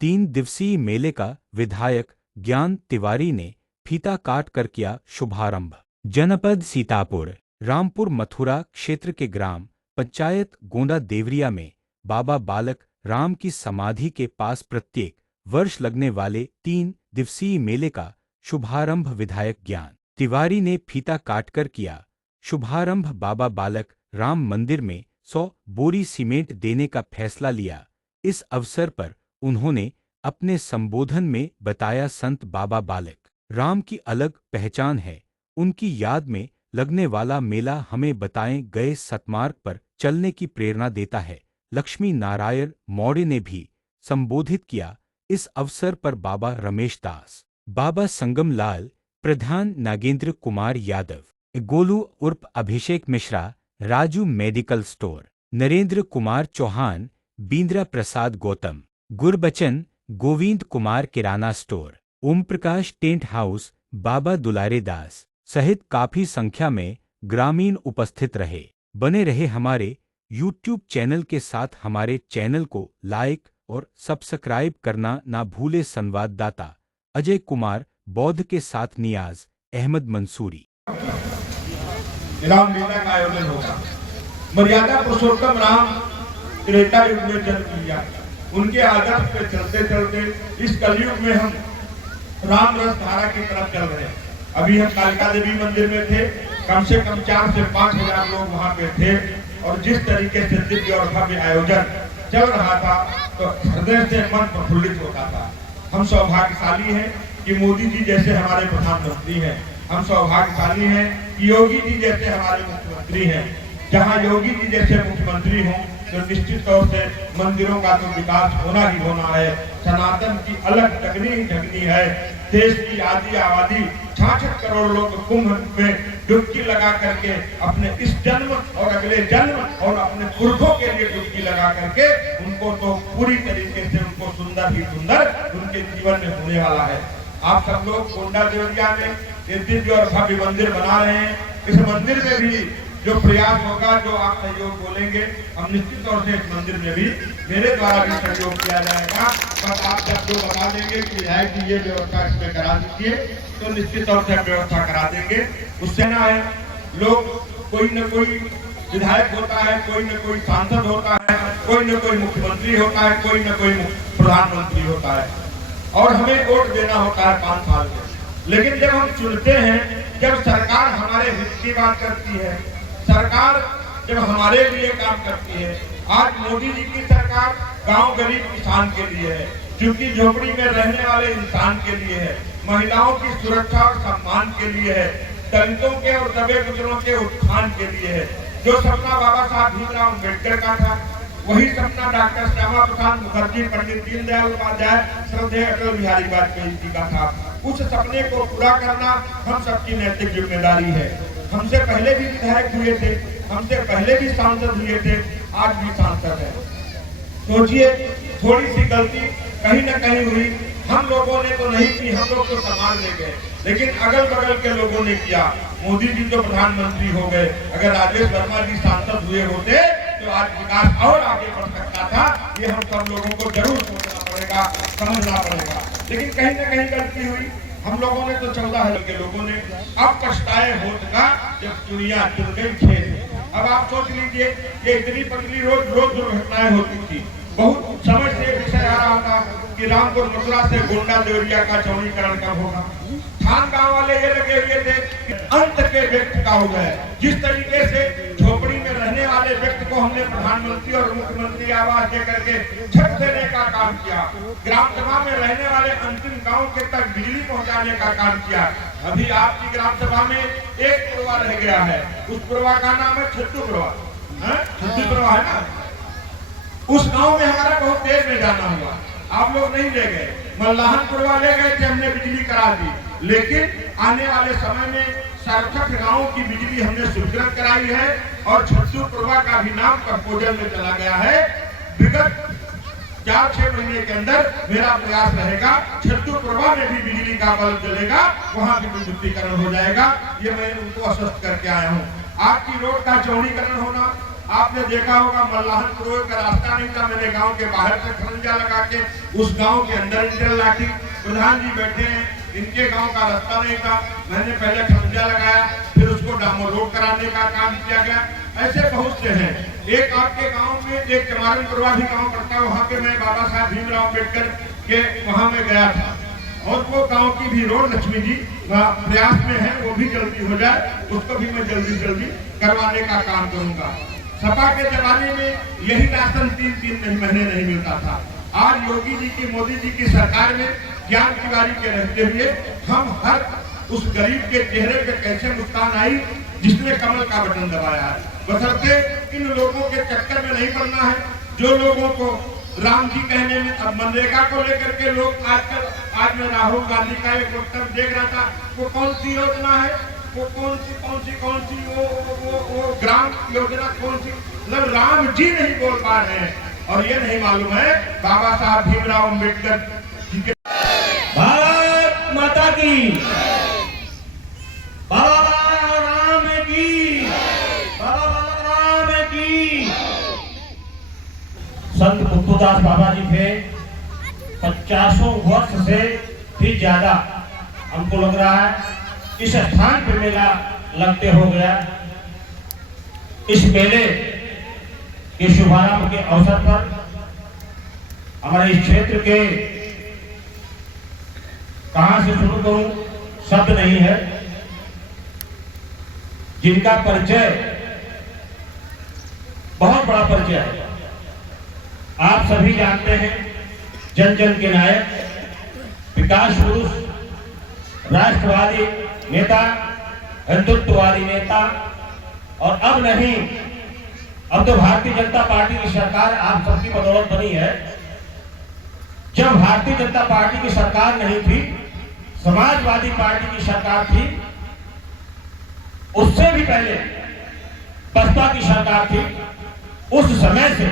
3 दिवसीय मेले का विधायक ज्ञान तिवारी ने फीता काट कर किया शुभारंभ। जनपद सीतापुर रामपुर मथुरा क्षेत्र के ग्राम पंचायत गोंडा देवरिया में बाबा बालक राम की समाधि के पास प्रत्येक वर्ष लगने वाले 3 दिवसीय मेले का शुभारंभ विधायक ज्ञान तिवारी ने फीता काटकर किया। शुभारंभ बाबा बालक राम मंदिर में 100 बोरी सीमेंट देने का फैसला लिया। इस अवसर पर उन्होंने अपने संबोधन में बताया, संत बाबा बालक राम की अलग पहचान है। उनकी याद में लगने वाला मेला हमें बताए गए सतमार्ग पर चलने की प्रेरणा देता है। लक्ष्मी नारायण मौर्य ने भी संबोधित किया। इस अवसर पर बाबा रमेश दास, बाबा संगम लाल, प्रधान नागेंद्र कुमार यादव, गोलू उर्फ अभिषेक मिश्रा, राजू मेडिकल स्टोर, नरेंद्र कुमार चौहान, बींद्रा प्रसाद गौतम, गुरबचन, गोविंद कुमार किराना store, Om Prakash tent house, बाबा दुलारे दास सहित काफी संख्या में ग्रामीण उपस्थित रहे। बने रहे हमारे YouTube चैनल के साथ। हमारे चैनल को लाइक और सब्सक्राइब करना ना भूले। संवाददाता अजय कुमार बौद्ध के साथ नियाज अहमद मंसूरी। रामलीला का आयोजन होगा। मर्यादा पुरुषोत्तम राम त्रेता युग में जन्म लिया। उनके आदर्श पे चलते चलते इस कलयुग में हम राम रस धारा की तरफ चल रहे हैं। अभी हम कालिका देवी मंदिर में थे, कम से कम 4 से 5 हजार लोग वहाँ पे थे और जिस तरीके से दिव्य और भव्य आयोजन चल रहा था तो हृदय से मन प्रफुल्लित होता था। हम सौभाग्यशाली हैं कि मोदी जी जैसे हमारे प्रधानमंत्री हैं। हम सौभाग्यशाली हैं कि योगी जी जैसे हमारे मुख्यमंत्री हैं। जहाँ योगी जी जैसे मुख्यमंत्री हों तो निश्चित तौर से मंदिरों का तो विकास होना ही होना है। सनातन की अलग जगनी है। देश की आधी आबादी 66 करोड़ लोग कुंभ में डुबकी लगा करके अपने इस जन्म और अगले जन्म और अपने पुरखों के लिए डुबकी लगा करके उनको तो पूरी तरीके से उनको सुंदर ही सुंदर उनके जीवन में होने वाला है। आप सब लोग गोंडा देवरिया में ये दिव्य और भव्य मंदिर बना रहे हैं। इस मंदिर में भी जो प्रयास होगा, जो आप सहयोग बोलेंगे, हम निश्चित तौर से इस मंदिर में भी मेरे द्वारा भी सहयोग किया जाएगा। बस आप जब जो बता देंगे कि विधायक जी ये व्यवस्था इसमें करा दीजिए तो निश्चित तौर से व्यवस्था करा देंगे। उससे ना है लोग कोई न कोई विधायक होता है, कोई न कोई सांसद होता है, कोई न कोई मुख्यमंत्री होता है, कोई न कोई प्रधानमंत्री होता है और हमें वोट देना होता है 5 साल में। लेकिन जब हम चुनते हैं, जब सरकार हमारे हित की बात करती है, सरकार जब हमारे लिए काम करती है। आज मोदी जी की सरकार गांव गरीब किसान के लिए है, क्योंकि झोपड़ी में रहने वाले इंसान के लिए है, महिलाओं की सुरक्षा और सम्मान के लिए है, दलितों के और दबे गुजरों के उत्थान के लिए है। जो सपना बाबा साहब भीमराव अम्बेडकर का था, वही सपना डॉक्टर श्यामा प्रसाद मुखर्जी, पंडित दीनदयाल उपाध्याय, श्रद्धेय अटल बिहारी वाजपेयी जी का था। उस सपने को पूरा करना हम सबकी नैतिक जिम्मेदारी है। हमसे पहले भी विधायक हुए थे, हमसे पहले भी सांसद हुए थे, आज भी सांसद है। सोचिए, थोड़ी सी गलती कहीं न कहीं हुई। हम लोगों ने तो नहीं की, हम लोग तो संभाल ले गए, लेकिन अगल बगल के लोगों ने किया। मोदी जी तो प्रधानमंत्री हो गए, अगर राजेश वर्मा जी सांसद हुए होते तो आज विकास और आगे बढ़ सकता था। ये हम सब लोगों को जरूर सोचना पड़ेगा, समझना पड़ेगा। लेकिन कहीं न कहीं गलती हुई। हम लोगों ने तो 14 के लोगों ने अब पछताए होत का जब दुनिया चुन गई खेत। अब आप सोच लीजिए कि इतनी पतली रोज दुर्घटनाएं होती थी। बहुत समय से विषय आ रहा था कि रामपुर मथुरा से गोंडा देवरिया का चौड़ीकरण कब होगा। थान गांव वाले ये लगे हुए थे कि अंत के व्यक्ति का हो गए। जिस तरीके से झोपड़ी में रहने वाले व्यक्ति को हमने प्रधानमंत्री और मुख्यमंत्री आवास दे करके छत देने का काम किया, ग्राम सभा में रहने वाले अंतिम गांव के तक बिजली पहुंचाने का काम किया। अभी आपकी ग्राम सभा में एक पुरवा रह गया है, उस पुरवा का नाम है छत्तू पुरवा। छत्तू पुरवा है ना, उस गांव में हमारा बहुत देर में जाना हुआ। आप लोग नहीं ले गए, मल्लाहन पुरवा ले गए थे, हमने बिजली करा दी। लेकिन आने वाले समय में 67 गांवों की बिजली हमने स्वीकृत कराई है और छत्तू पुरवा का भी नाम प्रपोजल में चला गया है। विगत 4-6 महीने के अंदर मेरा प्रयास रहेगा, छत्तू पुरवा में भी बिजली का बल्ब जलेगा, वहां भी विद्युतीकरण हो जाएगा। ये मैं उनको आश्वस्त करके आया हूँ। आपकी रोड का चौड़ीकरण होना, आपने देखा होगा मल्लाहन रोड का रास्ता नहीं था, मैंने गांव के बाहर से खरंजा लगा के उस गांव के अंदर इंटरलॉकिंग, प्रधान जी बैठे हैं, इनके गांव का रास्ता नहीं था, मैंने पहले खरंजा लगाया, फिर उसको डामर रोड कराने का काम किया गया। ऐसे बहुत से हैं। एक आपके गांव में एक चमारनपुरवा भी गांव पड़ता है, वहां पे मैं बाबा साहब भीमराव अम्बेडकर के वहां में गया था, और वो गांव की भी रोड लक्ष्मी जी प्रयास में है, वो भी जल्दी हो जाए, उसको भी मैं जल्दी करवाने का काम करूंगा। सपा के जमाने में यही राशन 3 महीने नहीं मिलता था। आज योगी जी की, मोदी जी की सरकार में ज्ञान तिवारी के रहते हुए हम हर उस गरीब के चेहरे पे कैसे मुस्कान आई जिसने कमल का बटन दबाया है। बशर्ते इन लोगों के चक्कर में नहीं पड़ना है, जो लोगों को राम जी कहने में, अब मनरेगा को लेकर के लोग आजकल, आज मैं राहुल गांधी का एक वक्तव्य देख रहा था, वो कौन सी योजना है, वो कौन सी वो ग्राम योजना कौन सी, मतलब राम जी नहीं बोल पा रहे हैं, और ये नहीं मालूम है बाबा साहब भीमराव अम्बेडकर जी के। भारत माता की, बाबा राम की, बाबा राम की। संत तुलसीदास बाबा जी थे 50 वर्ष से भी ज्यादा, हमको लग रहा है इस स्थान पे मेला लगते हो गया। इस मेले के शुभारंभ के अवसर पर हमारे इस क्षेत्र के, कहां से शुरू करूं, शब्द नहीं है, जिनका परिचय बहुत बड़ा परिचय है। आप सभी जानते हैं, जन जन के नायक, विकास पुरुष, राष्ट्रवादी नेता, हिंदुत्ववादी नेता, और अब नहीं, अब तो भारतीय जनता पार्टी की सरकार आप सबकी बदौलत बनी है। जब भारतीय जनता पार्टी की सरकार नहीं थी, समाजवादी पार्टी की सरकार थी, उससे भी पहले बसपा की सरकार थी, उस समय से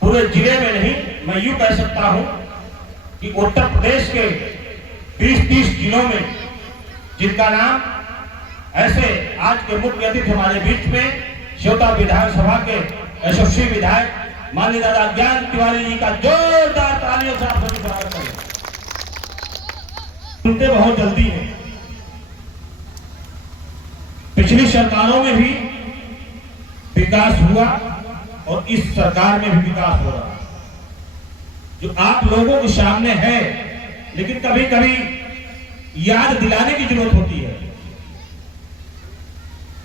पूरे जिले में नहीं, मैं यूं कह सकता हूं कि उत्तर प्रदेश के 20-30 जिलों में, जिनका नाम ऐसे आज के मुख्य अतिथि हमारे बीच में श्योता विधानसभा के यशस्वी विधायक माननीय दादा ज्ञान तिवारी जी का जोरदार तालियों से आप सभी स्वागत करें। सुनते बहुत जल्दी है, पिछली सरकारों में भी विकास हुआ और इस सरकार में भी विकास हो रहा, जो आप लोगों के सामने है, लेकिन कभी कभी याद दिलाने की जरूरत होती है।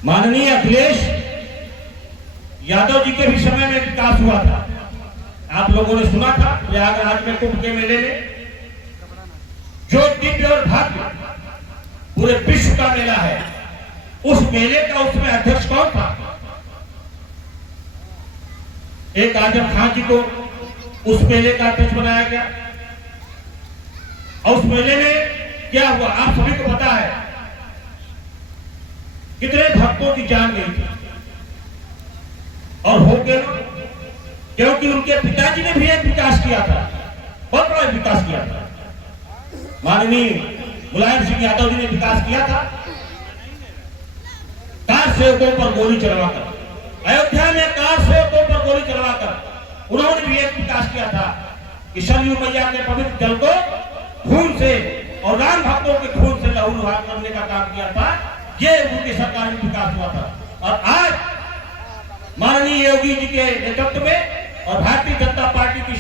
माननीय अखिलेश यादव जी के भी समय में विकास हुआ था, आप लोगों ने सुना था प्रयागराज में कुंभ के मेले में, जो दिव्य और भव्य पूरे विश्व का मेला है, उस मेले का उसमें अध्यक्ष कौन था? एक आजम खान जी को उस मेले का अध्यक्ष बनाया गया, और उस मेले में क्या हुआ आप सभी को पता है, कितने भक्तों की जान गई थी, और हो गया क्योंकि उनके पिताजी ने भी एक विकास किया था, बहुत बड़ा विकास किया था। माननीय मुलायम सिंह यादव जी ने विकास किया था, कार सेवकों पर गोली चलवाकर, अयोध्या में कार सेवकों पर गोली चलवाकर उन्होंने भी एक विकास किया था कि सरयू मैया के पवित्र जल को खून से और राम भक्तों के खून से लहूलुहान करने का काम किया था। ये उनकी सरकार में विकास हुआ था, और आज माननीय योगी जी के नेतृत्व में और भारतीय जनता पार्टी की